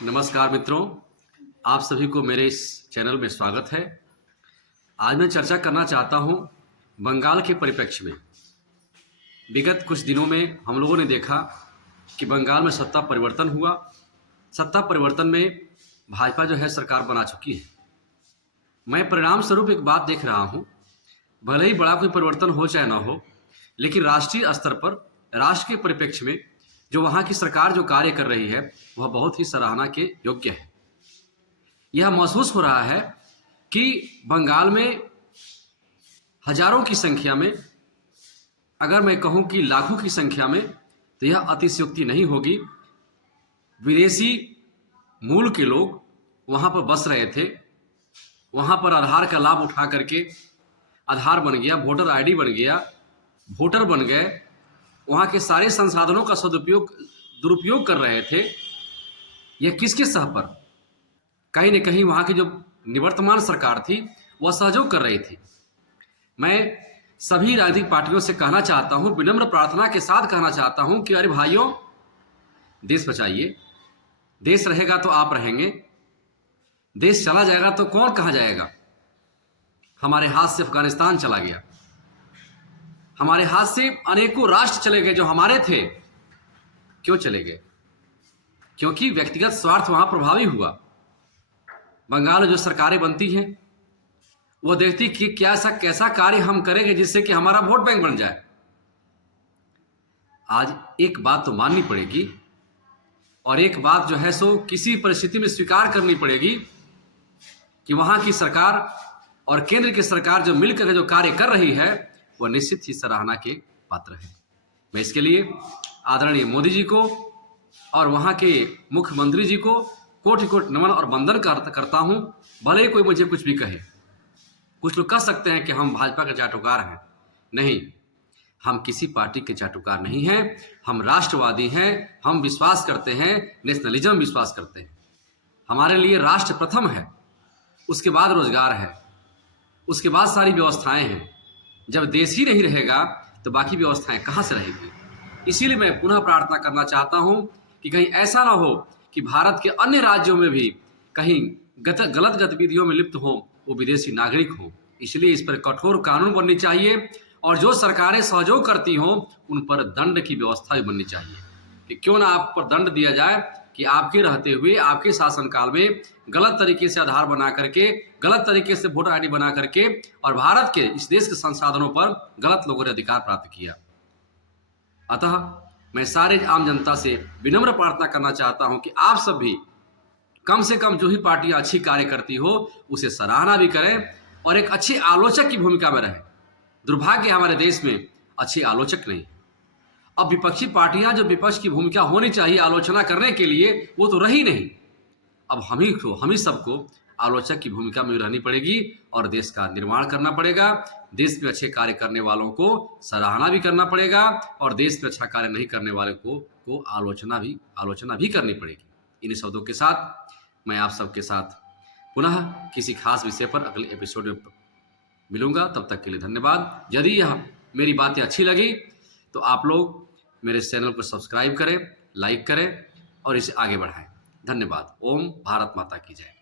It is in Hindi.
नमस्कार मित्रों, आप सभी को मेरे इस चैनल में स्वागत है। आज मैं चर्चा करना चाहता हूं बंगाल के परिप्रेक्ष्य में। विगत कुछ दिनों में हम लोगों ने देखा कि बंगाल में सत्ता परिवर्तन हुआ। सत्ता परिवर्तन में भाजपा जो है सरकार बना चुकी है। मैं परिणाम स्वरूप एक बात देख रहा हूं, भले ही बड़ा कोई परिवर्तन हो चाहे ना हो, लेकिन राष्ट्रीय स्तर पर राष्ट्र के परिप्रेक्ष्य में जो वहाँ की सरकार जो कार्य कर रही है वह बहुत ही सराहना के योग्य है। यह महसूस हो रहा है कि बंगाल में हजारों की संख्या में, अगर मैं कहूँ कि लाखों की संख्या में, तो यह अतिशयोक्ति नहीं होगी, विदेशी मूल के लोग वहाँ पर बस रहे थे। वहाँ पर आधार का लाभ उठा करके आधार बन गया, वोटर आईडी बन गया, वोटर बन गए, वहाँ के सारे संसाधनों का दुरुपयोग कर रहे थे। यह किसके सह पर? कहीं न कहीं वहाँ की जो निवर्तमान सरकार थी वह सहयोग कर रही थी। मैं सभी राजनीतिक पार्टियों से कहना चाहता हूँ, विनम्र प्रार्थना के साथ कहना चाहता हूँ कि अरे भाइयों, देश बचाइए। देश रहेगा तो आप रहेंगे, देश चला जाएगा तो कौन कहाँ जाएगा? हमारे हाथ से अफगानिस्तान चला गया, हमारे हाथ से अनेकों राष्ट्र चले गए जो हमारे थे। क्यों चले गए? क्योंकि व्यक्तिगत स्वार्थ वहां प्रभावी हुआ। बंगाल में जो सरकारें बनती हैं वो देखती कि कैसा कार्य हम करेंगे जिससे कि हमारा वोट बैंक बन जाए। आज एक बात तो माननी पड़ेगी और एक बात जो है सो किसी परिस्थिति में स्वीकार करनी पड़ेगी कि वहां की सरकार और केंद्र की सरकार जो मिलकर जो कार्य कर रही है वह निश्चित ही सराहना के पात्र है। मैं इसके लिए आदरणीय मोदी जी को और वहाँ के मुख्यमंत्री जी को कोटि कोटि नमन और वंदन करता हूँ। भले ही कोई मुझे कुछ भी कहे, कुछ लोग कह सकते हैं कि हम भाजपा के चाटुकार हैं। नहीं, हम किसी पार्टी के चाटुकार नहीं हैं, हम राष्ट्रवादी हैं। हम विश्वास करते हैं, नेशनलिज्म विश्वास करते हैं। हमारे लिए राष्ट्र प्रथम है, उसके बाद रोजगार है, उसके बाद सारी व्यवस्थाएं हैं। जब देश ही नहीं रहेगा तो बाकी व्यवस्थाएं कहाँ से रहेगी? इसीलिए मैं पुनः प्रार्थना करना चाहता हूं कि कहीं ऐसा ना हो कि भारत के अन्य राज्यों में भी कहीं गलत गतिविधियों में लिप्त हो वो विदेशी नागरिक हो। इसलिए इस पर कठोर कानून बननी चाहिए और जो सरकारें सहयोग करती हों उन पर दंड की व्यवस्था भी बननी चाहिए कि क्यों ना आप पर दंड दिया जाए कि आपके रहते हुए, आपके शासनकाल में गलत तरीके से आधार बना करके, गलत तरीके से वोटर आईडी बना करके और भारत के इस देश के संसाधनों पर गलत लोगों ने अधिकार प्राप्त किया। अतः मैं सारे आम जनता से विनम्र प्रार्थना करना चाहता हूं कि आप सब भी कम से कम जो ही पार्टियां अच्छी कार्य करती हो उसे सराहना भी करें और एक अच्छे आलोचक की भूमिका में रहें। दुर्भाग्य हमारे देश में अच्छे आलोचक नहीं। अब विपक्षी पार्टियां जो विपक्ष की भूमिका होनी चाहिए आलोचना करने के लिए, वो तो रही नहीं। अब हम ही सबको आलोचक की भूमिका में रहनी पड़ेगी और देश का निर्माण करना पड़ेगा। देश में अच्छे कार्य करने वालों को सराहना भी करना पड़ेगा और देश में अच्छा कार्य नहीं करने वाले को आलोचना भी करनी पड़ेगी। इन शब्दों के साथ मैं आप सबके साथ पुनः किसी खास विषय पर अगले एपिसोड में मिलूंगा। तब तक के लिए धन्यवाद। यदि यह मेरी बातें अच्छी लगी तो आप लोग मेरे चैनल को सब्सक्राइब करें, लाइक करें और इसे आगे बढ़ाएं। धन्यवाद। ओम भारत माता की जय।